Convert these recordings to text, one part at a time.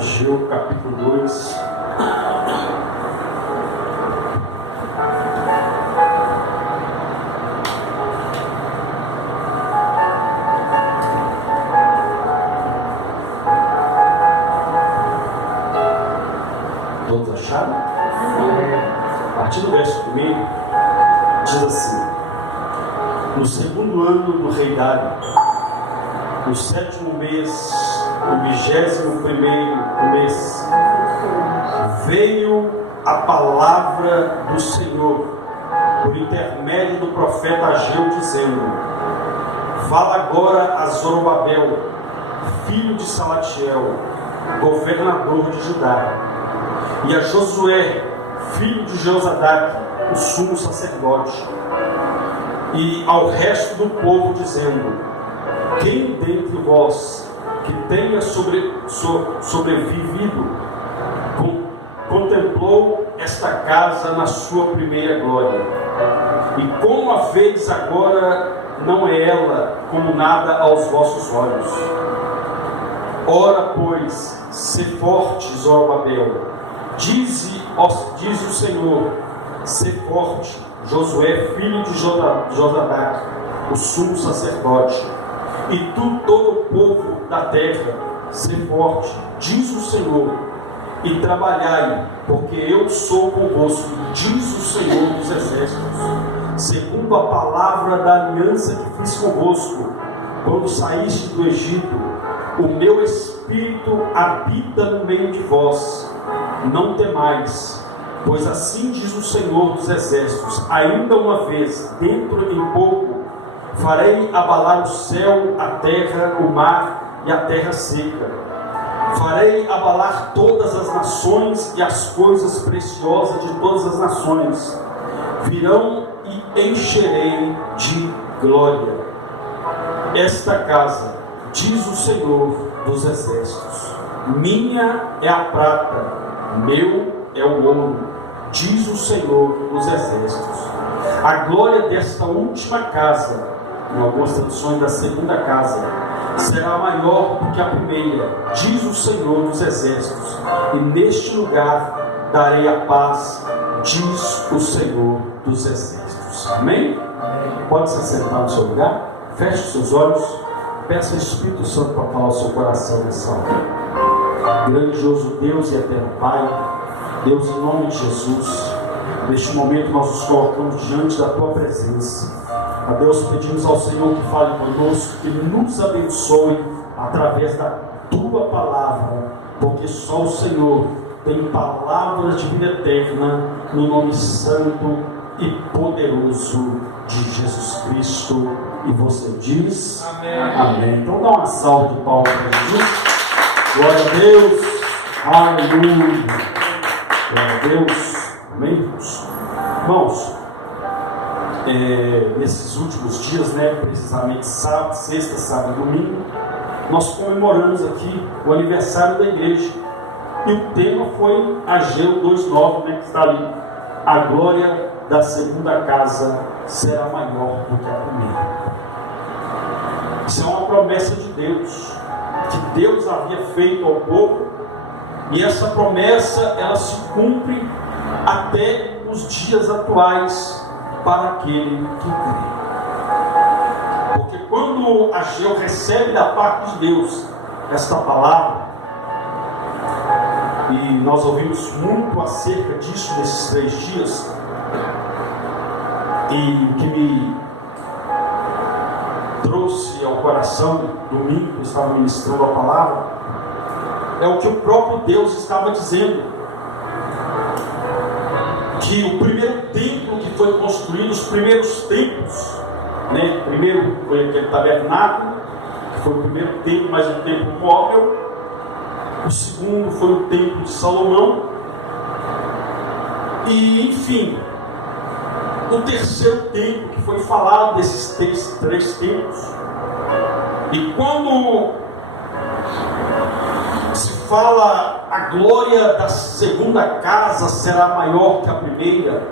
Ageu capítulo 2. Todos acharam? A partir do verso 1 diz assim: no segundo ano do rei Dário, no 7º mês, no 21º mês, veio a palavra do Senhor por intermédio do profeta Ageu, dizendo: fala agora a Zorobabel, filho de Salatiel, governador de Judá, e a Josué, filho de Josadaque, o sumo sacerdote, e ao resto do povo, dizendo: quem dentre vós que tenha sobrevivido contemplou esta casa na sua primeira glória, e como a vez agora, não é ela como nada aos vossos olhos? Ora, pois, sê forte, Zorobabel, diz o Senhor, sê forte, Josué, filho de Josadaque, o sumo sacerdote, e tu, todo o povo da terra, sê forte, diz o Senhor, e trabalhai, porque eu sou convosco, diz o Senhor dos exércitos, segundo a palavra da aliança que fiz convosco, quando saíste do Egito. O meu Espírito habita no meio de vós. Não temais, pois assim diz o Senhor dos exércitos: ainda uma vez, dentro em pouco, farei abalar o céu, a terra, o mar e a terra seca. Farei abalar todas as nações e as coisas preciosas de todas as nações. Virão e encherei de glória esta casa, diz o Senhor dos exércitos. Minha é a prata, meu é o ouro, diz o Senhor dos exércitos. A glória desta última casa, em algumas traduções da segunda casa, será maior do que a primeira, diz o Senhor dos exércitos. E neste lugar darei a paz, diz o Senhor dos exércitos. Amém? Pode se assentar no seu lugar, feche os seus olhos, peça ao Espírito Santo para falar o seu coração nessa hora. Grandioso Deus e eterno Pai, Deus, em nome de Jesus, neste momento nós nos colocamos diante da Tua presença. A Deus, pedimos ao Senhor que fale conosco, que nos abençoe através da Tua palavra, porque só o Senhor tem palavras de vida eterna, no nome santo e poderoso de Jesus Cristo. E você diz amém. Amém. Então dá uma salva de palmas para Jesus. Glória a Deus. Aleluia. Glória a Deus. Amém. Irmãos, nesses últimos dias, precisamente sábado, sexta, sábado e domingo, nós comemoramos aqui o aniversário da igreja. E o tema foi Ageu 2:9, que está ali: a glória da segunda casa será maior do que a primeira. Isso é uma promessa de Deus, que Deus havia feito ao povo, e essa promessa ela se cumpre até os dias atuais para aquele que crê. Porque quando Ageu recebe da parte de Deus esta palavra, e nós ouvimos muito acerca disso nesses 3 dias, e o que me trouxe ao coração domingo, que eu estava ministrando a palavra, é o que o próprio Deus estava dizendo, que o primeiro templo que foi construído, os primeiros templos, primeiro foi aquele tabernáculo, que foi o primeiro templo, mas um templo móvel. O segundo foi o templo de Salomão, e enfim, o terceiro templo, que foi falado desses 3 templos. E quando se fala a glória da segunda casa será maior que a primeira,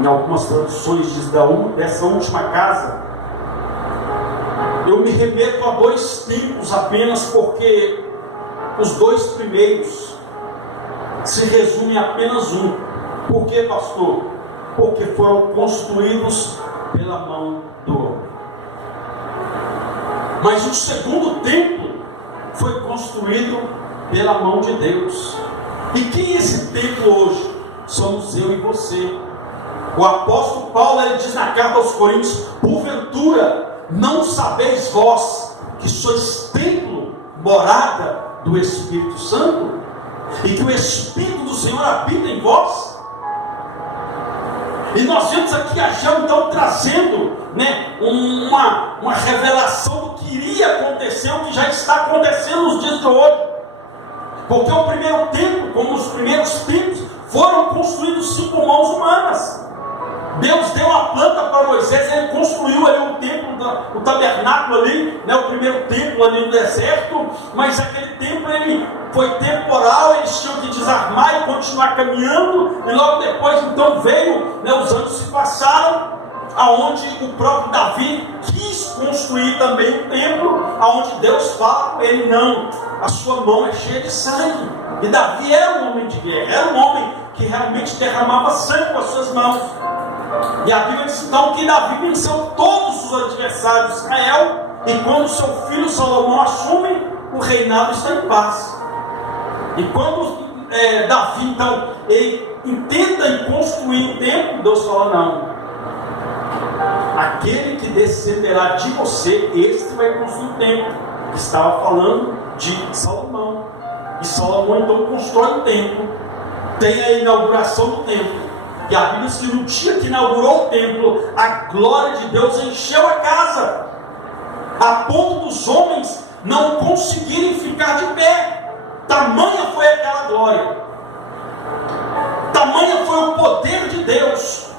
em algumas traduções diz dessa última casa, eu me remeto a 2 templos apenas, porque os dois primeiros se resumem a apenas um. Por quê, pastor? Porque foram construídos pela mão do homem. Mas o segundo templo foi construído pela mão de Deus. E quem é esse templo hoje? Somos eu e você. O apóstolo Paulo, ele diz na carta aos Coríntios: porventura não sabeis vós que sois templo, morada do Espírito Santo, e que o Espírito do Senhor habita em vós? E nós vemos aqui a João então trazendo, uma revelação do que iria acontecer, o que já está acontecendo nos dias de hoje. Porque o primeiro templo, como os primeiros templos, foram construídos sim por mãos humanas. Deus deu a planta para Moisés, ele construiu ali um templo, o tabernáculo ali, o primeiro templo ali no deserto, mas aquele templo ele foi temporal, eles tinham que desarmar e continuar caminhando, e logo depois então veio, os anos se passaram, aonde o próprio Davi quis construir também um templo, aonde Deus fala com ele: não, a sua mão é cheia de sangue. E Davi era um homem de guerra, era um homem que realmente derramava sangue com as suas mãos. E a Bíblia diz então que Davi venceu todos os adversários de Israel, e quando seu filho Salomão assume, o reinado está em paz. E quando Davi então ele intenta em construir um templo, Deus fala: não, aquele que descenderá de você, este vai construir um templo. Estava falando de Salomão. E Salomão então constrói um templo, tem a inauguração do templo. E a Bíblia diz que no dia que inaugurou o templo, a glória de Deus encheu a casa, a ponto dos homens não conseguirem ficar de pé. Tamanha foi aquela glória, tamanha foi o poder de Deus.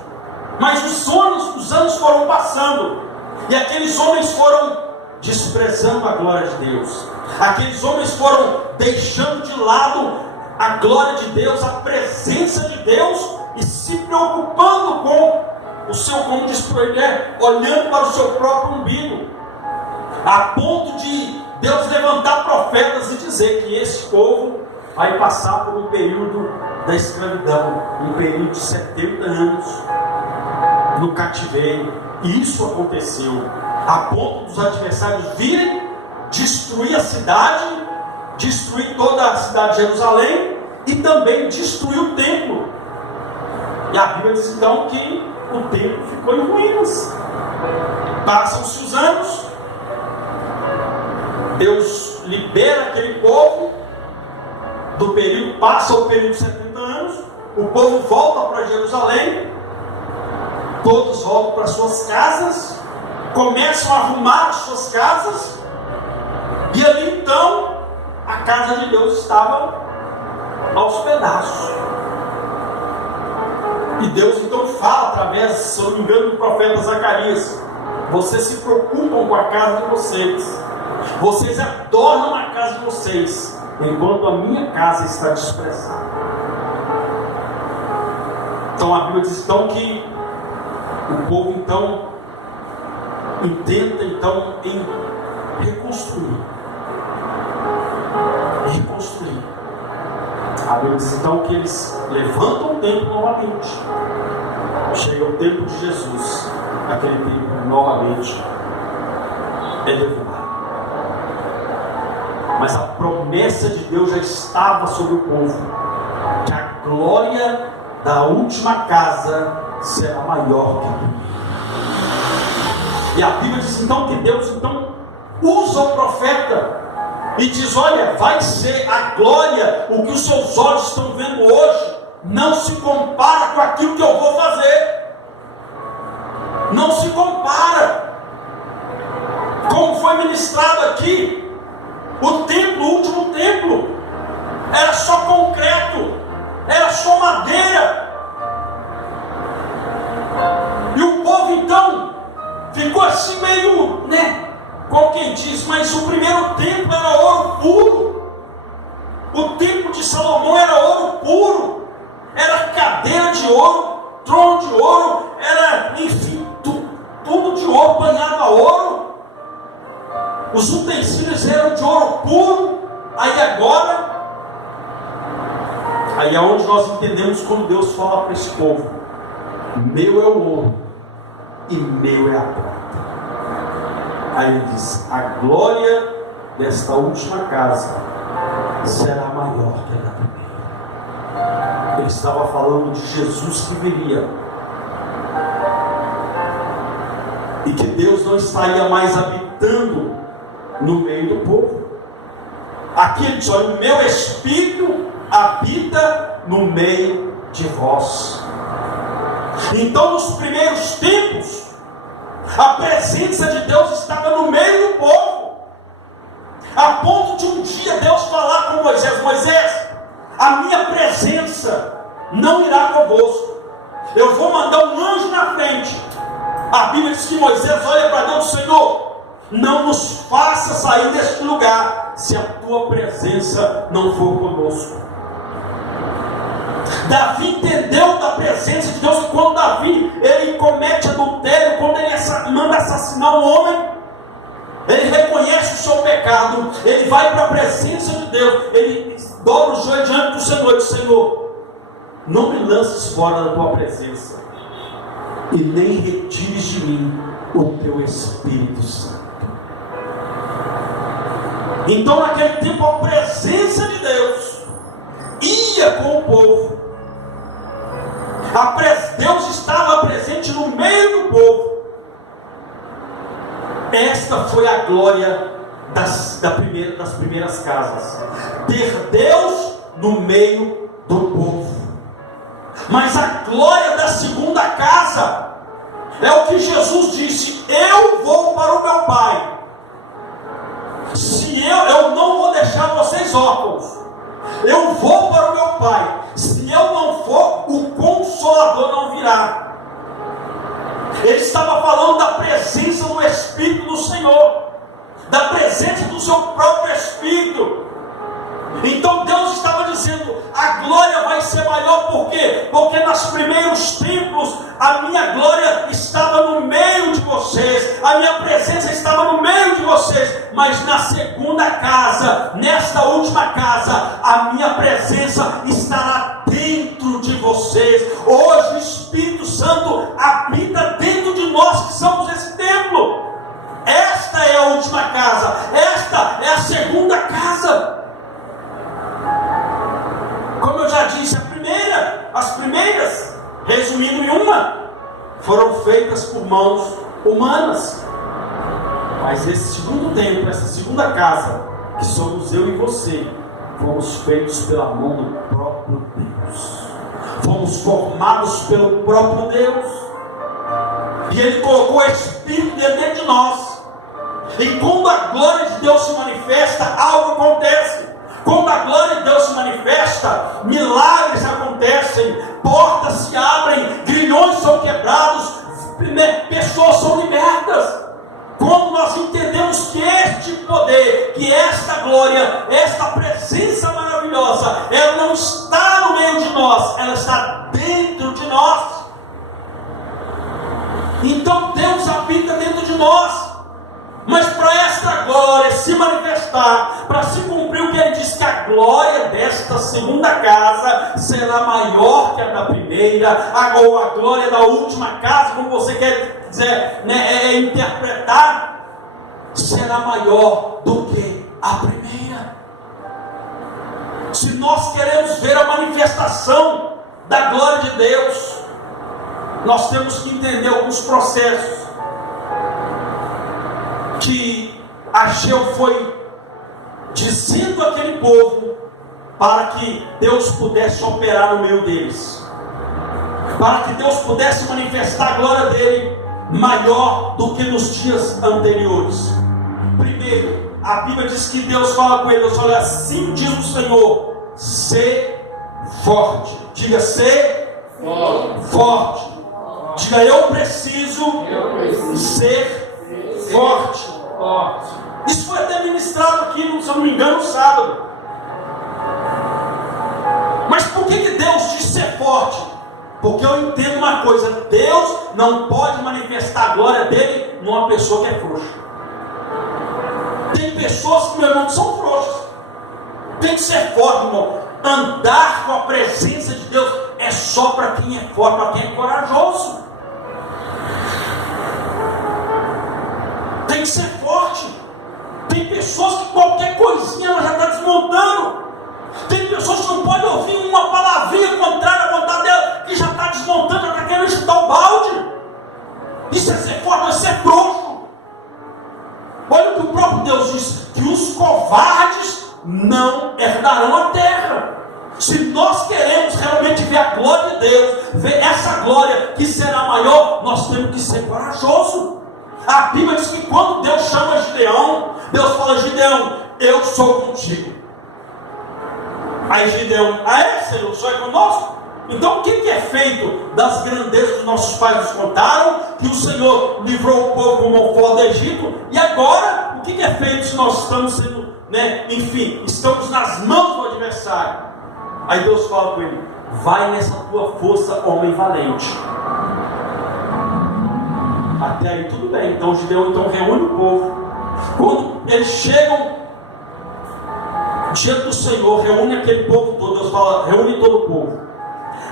Mas os anos foram passando, e aqueles homens foram desprezando a glória de Deus. Aqueles homens foram deixando de lado a glória de Deus, a presença de Deus, e se preocupando com o seu, como diz por aí, olhando para o seu próprio umbigo, a ponto de Deus levantar profetas e dizer que esse povo vai passar por um período da escravidão, um período de 70 anos no cativeiro. E isso aconteceu, a ponto dos adversários virem, destruir a cidade, destruir toda a cidade de Jerusalém, e também destruir o templo. E a Bíblia diz então que o templo ficou em ruínas. Passam-se os anos, Deus libera aquele povo do período, passa o período de 70 anos, o povo volta para Jerusalém, todos voltam para suas casas, começam a arrumar as suas casas, e ali então a casa de Deus estava aos pedaços. E Deus então fala através, se não me engano, do profeta Zacarias: vocês se preocupam com a casa de vocês, vocês adornam a casa de vocês, enquanto a minha casa está desprezada. Então a Bíblia diz então que o povo então intenta então em reconstruir. A Bíblia diz então que eles levantam o templo novamente. Chega o tempo de Jesus, aquele templo novamente é derrubado. Mas a promessa de Deus já estava sobre o povo, que a glória da última casa será maior que a primeira. E a Bíblia diz então que Deus então usa o profeta e diz: olha, vai ser a glória, o que os seus olhos estão vendo hoje não se compara com aquilo que eu vou fazer. Não se compara. Como foi ministrado aqui, o templo, o último templo, era só concreto, era só madeira. E o povo então ficou assim meio, como quem diz, mas o primeiro templo era ouro puro. O templo de Salomão era ouro puro, era cadeira de ouro, trono de ouro, era, enfim, tudo de ouro, banhado a ouro. Os utensílios eram de ouro puro. Aí agora Aí é onde nós entendemos quando Deus fala para esse povo: meu é o ouro e meu é a prata. Aí ele diz: a glória desta última casa será maior que a da primeira. Ele estava falando de Jesus que viria, e que Deus não estaria mais habitando no meio do povo. Aqui ele diz: olha, o meu Espírito habita no meio de vós. Então, nos primeiros tempos, a presença de Deus estava no meio do povo, a ponto de um dia Deus falar com Moisés: Moisés, a minha presença não irá convosco, eu vou mandar um anjo na frente. A Bíblia diz que Moisés olha para Deus: Senhor, não nos faça sair deste lugar se a tua presença não for conosco. Davi entendeu da presença de Deus. Quando Davi ele comete adultério, quando ele manda assassinar um homem, ele reconhece o seu pecado, ele vai para a presença de Deus, ele dobra o joelho diante do Senhor e diz: Senhor, não me lances fora da tua presença, e nem retires de mim o teu Espírito Santo. Então, naquele tempo, a presença de Deus ia com o povo. Deus estava presente no meio do povo. Esta foi a glória das primeiras casas, ter Deus no meio do povo. Mas a glória da segunda casa é o que Jesus disse: eu vou para o meu Pai. Se eu não vou deixar vocês órfãos, eu vou para o meu Pai. Se eu não for, o Consolador não virá. Ele estava falando da presença do Espírito do Senhor, da presença do seu próprio Espírito. Então Deus estava dizendo: a glória vai ser maior. Por quê? Porque nos primeiros tempos a minha glória estava no meio de vocês, a minha presença estava no meio de vocês. Mas na segunda casa, nesta última casa, a minha presença estará dentro de vocês. Hoje o Espírito Santo habita dentro de nós que somos esse templo. Esta é a última casa, esta é a segunda casa. Como eu já disse, as primeiras, resumindo em uma, foram feitas por mãos humanas. Mas esse segundo templo, essa segunda casa, que somos eu e você, fomos feitos pela mão do próprio Deus. Fomos formados pelo próprio Deus. E Ele colocou o Espírito dentro de nós. E quando a glória de Deus se manifesta, algo acontece. Quando a glória de Deus se manifesta, milagres acontecem, portas se abrem, grilhões são quebrados, pessoas são libertas. Quando nós entendemos que este poder, que esta glória, esta presença maravilhosa, ela não está no meio de nós, ela está dentro de nós. Então Deus habita dentro de nós. Mas para esta glória se manifestar, para se cumprir o que ele diz, que a glória desta segunda casa será maior que a da primeira, ou a glória da última casa, como você quer dizer, interpretar, será maior do que a primeira. Se nós queremos ver a manifestação da glória de Deus, nós temos que entender alguns processos que Ageu foi dizendo àquele povo para que Deus pudesse operar no meio deles, para que Deus pudesse manifestar a glória dele maior do que nos dias anteriores. Primeiro, a Bíblia diz que Deus fala com eles: olha, assim diz o Senhor, ser forte. Diga, ser forte. Diga, eu preciso ser forte. Isso foi até ministrado aqui, se eu não me engano, no sábado. Mas por que Deus diz ser forte? Porque eu entendo uma coisa: Deus não pode manifestar a glória dele numa pessoa que é frouxa. Tem pessoas que, meu irmão, são frouxas. Tem que ser forte, irmão. Andar com a presença de Deus é só para quem é forte, para quem é corajoso. Tem que ser forte. Tem pessoas que qualquer coisinha ela já está desmontando. Tem pessoas que não podem ouvir uma palavrinha contrária à vontade dela, que já está desmontando, já está querendo chutar o balde. Isso é ser forte, não é ser frouxo. Olha o que o próprio Deus diz: que os covardes não herdarão a terra. Se nós queremos realmente ver a glória de Deus, ver essa glória que será maior, nós temos que ser corajosos. A Bíblia diz que quando Deus chama Gideão, Deus fala: Gideão, eu sou contigo. Aí Gideão: ah é, Senhor, o Senhor é conosco? Então o que é feito das grandezas que nossos pais nos contaram? Que o Senhor livrou o povo com mão forte do Egito. E agora, o que é feito se nós estamos sendo, enfim, estamos nas mãos do adversário? Aí Deus fala com ele: vai nessa tua força, homem valente. Até aí tudo bem. Então Gideão reúne o povo. Quando eles chegam diante do Senhor, reúne aquele povo todo. Deus fala: reúne todo o povo.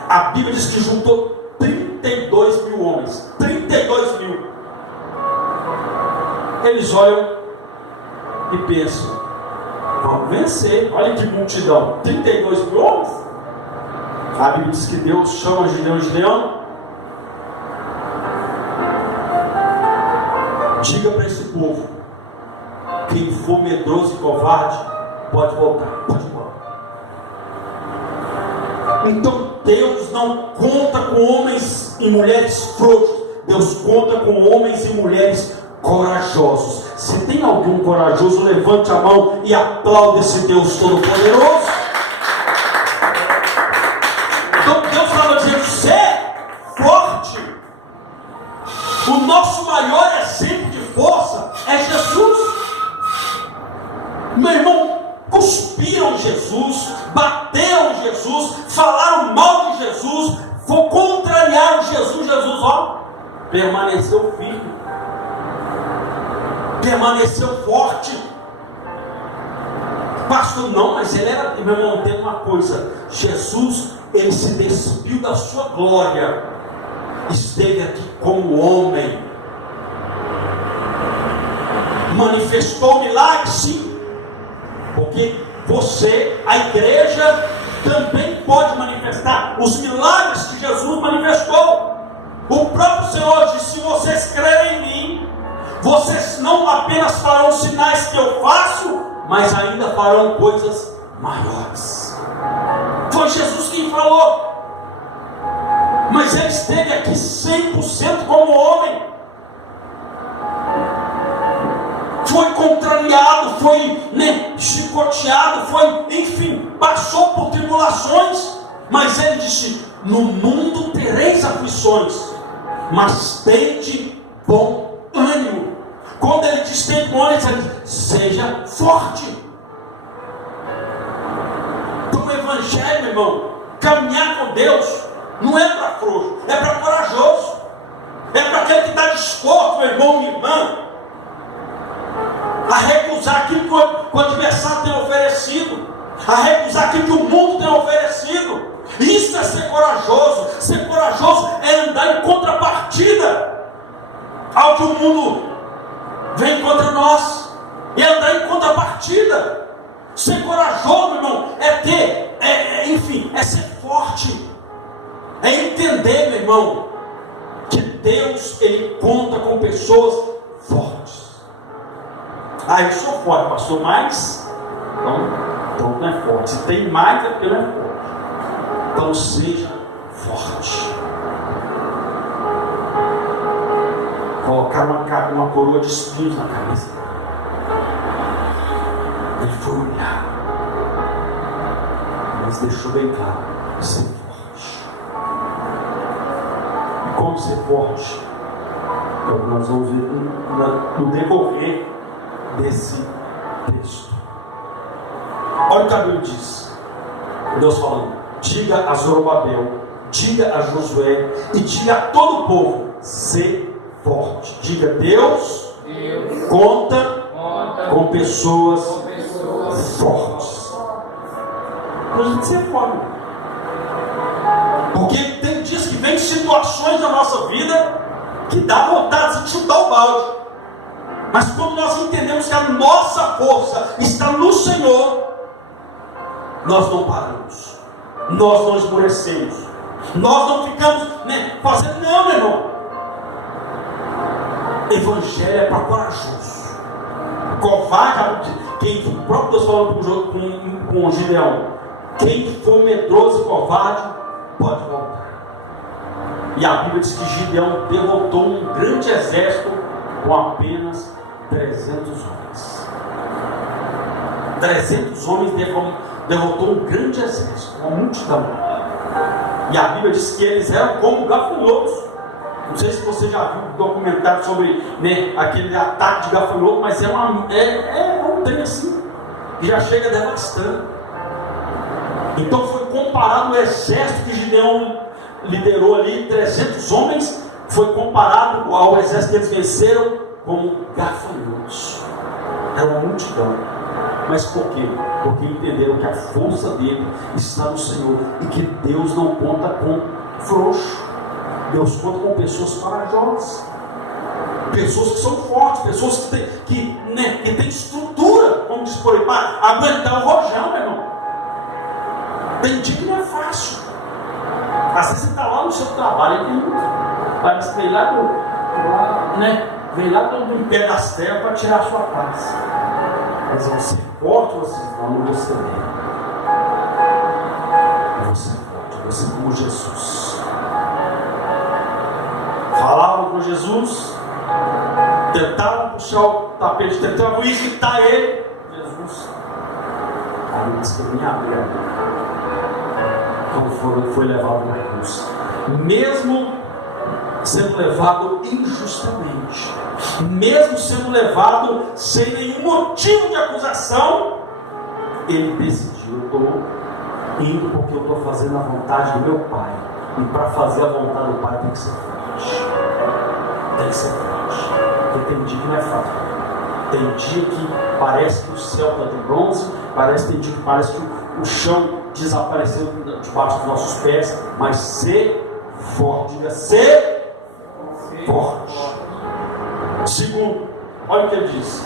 A Bíblia diz que juntou 32 mil homens. 32 mil. Eles olham e pensam: vamos vencer. Olha que multidão, 32 mil homens. A Bíblia diz que Deus chama Gideão: Gideão, diga para esse povo: quem for medroso e covarde pode voltar, pode ir embora. Então Deus não conta com homens e mulheres frouxos. Deus conta com homens e mulheres corajosos. Se tem algum corajoso, levante a mão e aplaude esse Deus Todo-Poderoso. Então Deus estava dizendo: ser forte. O nosso maior exemplo de força é Jesus. Meu irmão, cuspiram Jesus, bateram Jesus, falaram mal de Jesus, contrariaram Jesus. Jesus, permaneceu firme, permaneceu forte. Pastor, não, mas ele era, meu irmão, tem uma coisa: Jesus, ele se despiu da sua glória, esteve aqui como homem, manifestou milagres, sim, porque você, a igreja, também pode manifestar os milagres que Jesus manifestou. O próprio Senhor disse: se vocês crerem em mim, vocês não apenas farão os sinais que eu faço, mas ainda farão coisas maiores. Foi Jesus quem falou. Mas ele esteve aqui 100% como homem. Foi contrariado, foi chicoteado, enfim, passou por tribulações. Mas ele disse: no mundo tereis aflições, mas tende bom ânimo. Quando ele diz tende bom ânimo, ele diz: seja forte. Então o evangelho, meu irmão, caminhar com Deus não é para frouxo, é para corajoso. É para aquele que está disposto, meu irmão, minha irmã, a recusar aquilo que o adversário tem oferecido, a recusar aquilo que o mundo tem oferecido. Isso é ser corajoso. Ser corajoso é andar em contrapartida ao que o mundo vem contra nós, e andar em contrapartida. Ser corajoso, meu irmão, é ter, enfim, é ser forte, é entender, meu irmão, que Deus, ele conta com pessoas fortes. Ah, eu sou forte, pastor, mas então não é forte. Se tem mais, é porque não é forte. Então seja forte. Colocar uma coroa de espinhos na cabeça. Ele foi olhar, mas deixou bem claro: ser forte. E como ser forte? É o que nós vamos ver no decorrer desse texto. Olha o que a Bíblia diz. Deus falando: diga a Zorobabel, diga a Josué e diga a todo o povo: ser forte. Diga: Deus conta com pessoas fortes. para a gente ser forte. Porque tem dias que vem situações na nossa vida que dá vontade de chutar o balde. Mas quando nós entendemos que a nossa força está no Senhor, nós não paramos, nós não esmorecemos, nós não ficamos fazendo, não, meu irmão. Evangelho é para corajoso. Covarde, o próprio Deus falando com o Gideão: quem for medroso e covarde, pode voltar. E a Bíblia diz que Gideão derrotou um grande exército com apenas 300 homens. 300 homens derrotou um grande exército, uma multidão. E a Bíblia diz que eles eram como gafanhotos. Não sei se você já viu um documentário sobre aquele ataque de gafanhoto, mas é um trem assim, que já chega devastando. Então foi comparado o exército que Gideão liderou ali, 300 homens, foi comparado ao exército que eles venceram como gafanhotos. Era uma multidão. Mas por quê? Porque entenderam que a força dele está no Senhor e que Deus não conta com frouxo. Deus conta com pessoas corajosas, pessoas que são fortes, pessoas que têm estrutura, como diz por aí, para aguentar o rojão, meu irmão. Tem dia que não é fácil. Às vezes você está lá no seu trabalho, tem muito, parece que vem lá do pé das terras para tirar a sua paz. Mas você forte, você não você é. Você é forte, você é como Jesus. Falavam com Jesus, tentavam puxar o tapete, tentavam irritar ele. Jesus, a Bíblia diz que nem abriu a boca quando foi levado na cruz, mesmo sendo levado injustamente, mesmo sendo levado sem nenhum motivo de acusação, ele decidiu: eu estou indo porque eu estou fazendo a vontade do meu Pai, e para fazer a vontade do Pai tem que ser forte, tem que ser forte, porque tem dia que não é fácil, tem dia que parece que o céu está de bronze, tem dia que parece que o chão desapareceu debaixo dos nossos pés, mas ser forte, diga: ser forte. Segundo, olha o que ele diz: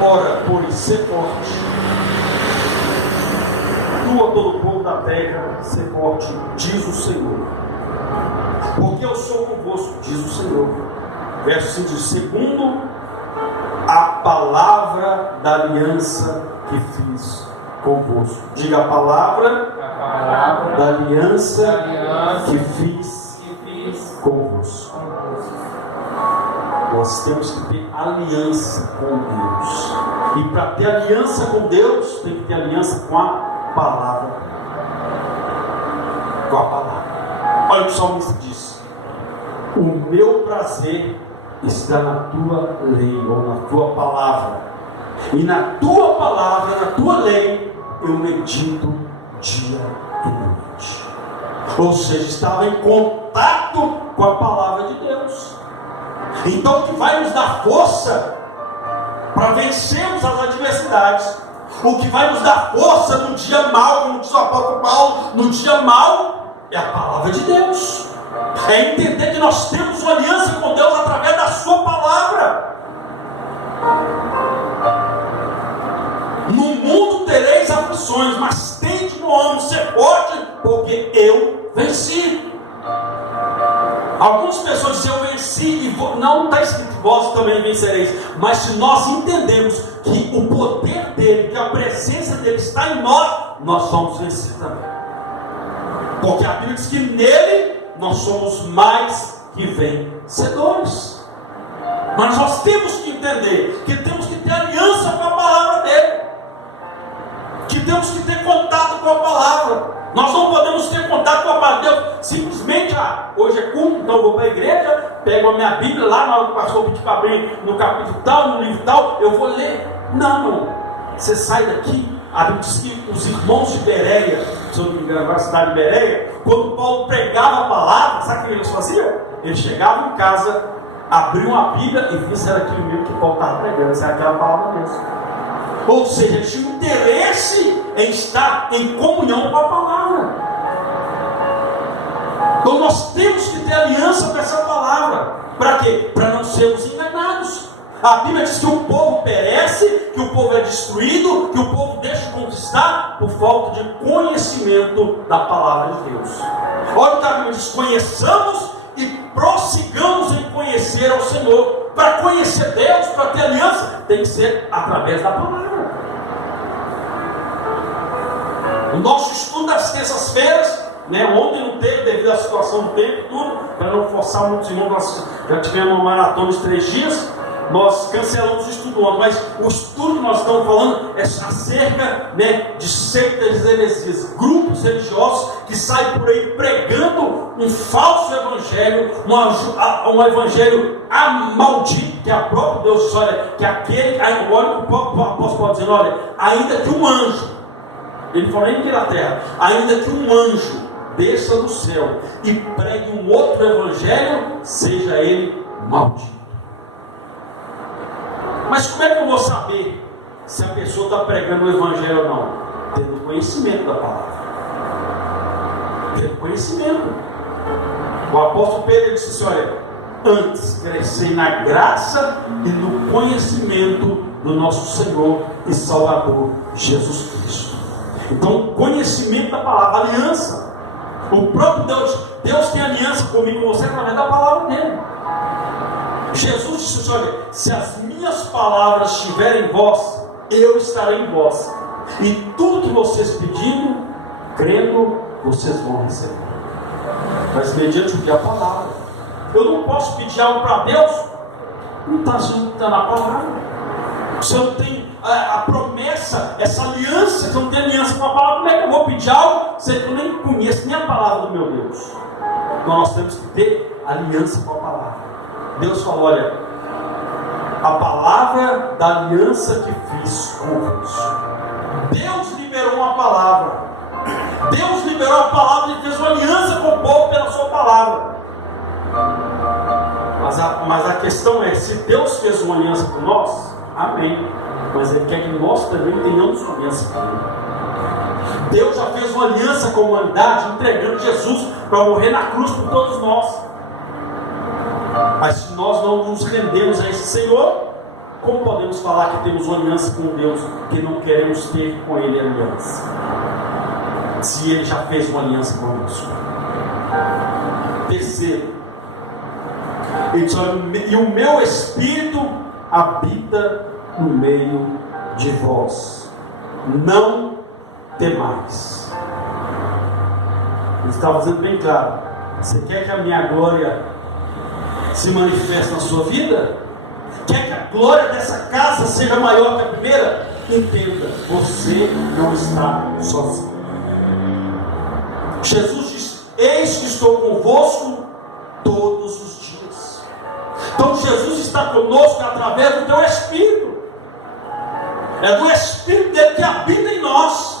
ora, pois, ser forte, tu a todo o povo da terra, ser forte, diz o Senhor, porque eu sou convosco, diz o Senhor. Verso 5 diz: segundo a palavra da aliança que fiz convosco. Diga: a palavra da aliança que fiz convosco. Nós temos que ter aliança com Deus. E para ter aliança com Deus, tem que ter aliança com a palavra. Com a palavra. Olha o que o salmista diz: o meu prazer está na tua lei, ou na tua palavra, e na tua palavra, na tua lei, eu medito dia e noite. Ou seja, estava em contato com a palavra de Deus. Então, o que vai nos dar força para vencermos as adversidades, o que vai nos dar força no dia mau, como diz o apóstolo Paulo, no dia mau, é a palavra de Deus. É entender que nós temos uma aliança com Deus através da sua palavra. No mundo tereis aflições, mas tende no ânimo, ser forte, porque eu venci. Algumas pessoas dizem: eu venci, e não está escrito vós também vencereis. Mas se nós entendemos que o poder dele, que a presença dele está em nós, nós somos vencidos também. Porque a Bíblia diz que nele nós somos mais que vencedores. Mas nós temos que entender que temos que ter aliança com a palavra dele, que temos que ter contato com a palavra. Nós não podemos ter contato com a palavra de Deus simplesmente: hoje é culto, então eu vou para a igreja, pego a minha Bíblia lá no pastor pediu para abrir no capítulo tal, no livro tal, eu vou ler. Não, você sai daqui. A Bíblia diz que os irmãos de Bereia, se eu não me engano, na cidade de Bereia, quando Paulo pregava a palavra, sabe o que eles faziam? Eles chegavam em casa, abriam a Bíblia e viam se era aquilo mesmo que Paulo estava pregando, se era aquela palavra mesmo. Ou seja, eles tinham interesse em estar em comunhão com a palavra. Então nós temos que ter aliança com essa palavra. Para quê? Para não sermos enganados. A Bíblia diz que o povo perece, que o povo é destruído, que o povo deixa de conquistar por falta de conhecimento da palavra de Deus. Olha o que a Bíblia diz: conheçamos e prossigamos em conhecer ao Senhor. Para conhecer Deus, para ter aliança, tem que ser através da palavra. O nosso estudo das terças-feiras, ontem não teve, devido à situação do tempo, tudo, para não forçar muitos irmãos, nós já tivemos uma maratona de 3 dias, nós cancelamos o estudo ontem, mas o estudo que nós estamos falando é acerca de seitas, heresias, grupos religiosos que saem por aí pregando um falso evangelho, um evangelho maldito, que a própria Deus diz, olha, que aquele, olha o apóstolo Paulo dizendo, olha, ainda que um anjo, ele falou nem que na terra, ainda que um anjo desça do céu e pregue um outro evangelho, seja ele maldito. Mas como é que eu vou saber se a pessoa está pregando o evangelho ou não? Tendo conhecimento da palavra. Tendo conhecimento. O apóstolo Pedro disse assim, olha, antes crescei na graça e no conhecimento do nosso Senhor e Salvador Jesus Cristo. Então, conhecimento da palavra, aliança. O próprio Deus tem aliança comigo e com você através da palavra dele. Jesus disse assim, olha, se as minhas palavras estiverem em vós, eu estarei em vós. E tudo que vocês pedirem, crendo, vocês vão receber. Mas mediante o que? A palavra. Eu não posso pedir algo para Deus, não está na palavra. Se eu não tenho a promessa, essa aliança, se eu não tenho aliança com a palavra, como é que eu vou pedir algo se eu nem conheço nem a palavra do meu Deus? Então nós temos que ter aliança com a palavra. Deus falou, olha, a palavra da aliança que fiz convosco. Deus liberou uma palavra. Deus liberou a palavra e fez uma aliança com o povo pela sua palavra. Mas a questão é, se Deus fez uma aliança com nós, amém. Mas Ele quer que nós também tenhamos uma aliança com Ele. Deus já fez uma aliança com a humanidade, entregando Jesus para morrer na cruz por todos nós. Mas se nós não nos rendemos a esse Senhor, como podemos falar que temos uma aliança com Deus, que não queremos ter com Ele aliança? Se Ele já fez uma aliança conosco. Terceiro, Ele diz, e o meu Espírito habita no meio de vós. Não temais. Ele está fazendo bem claro. Você quer que a minha glória se manifeste na sua vida? Quer que a glória dessa casa seja maior que a primeira? Entenda, você não está sozinho. Jesus diz, eis que estou convosco todos os dias. Então Jesus está conosco através do teu Espírito. É do Espírito dele que habita em nós.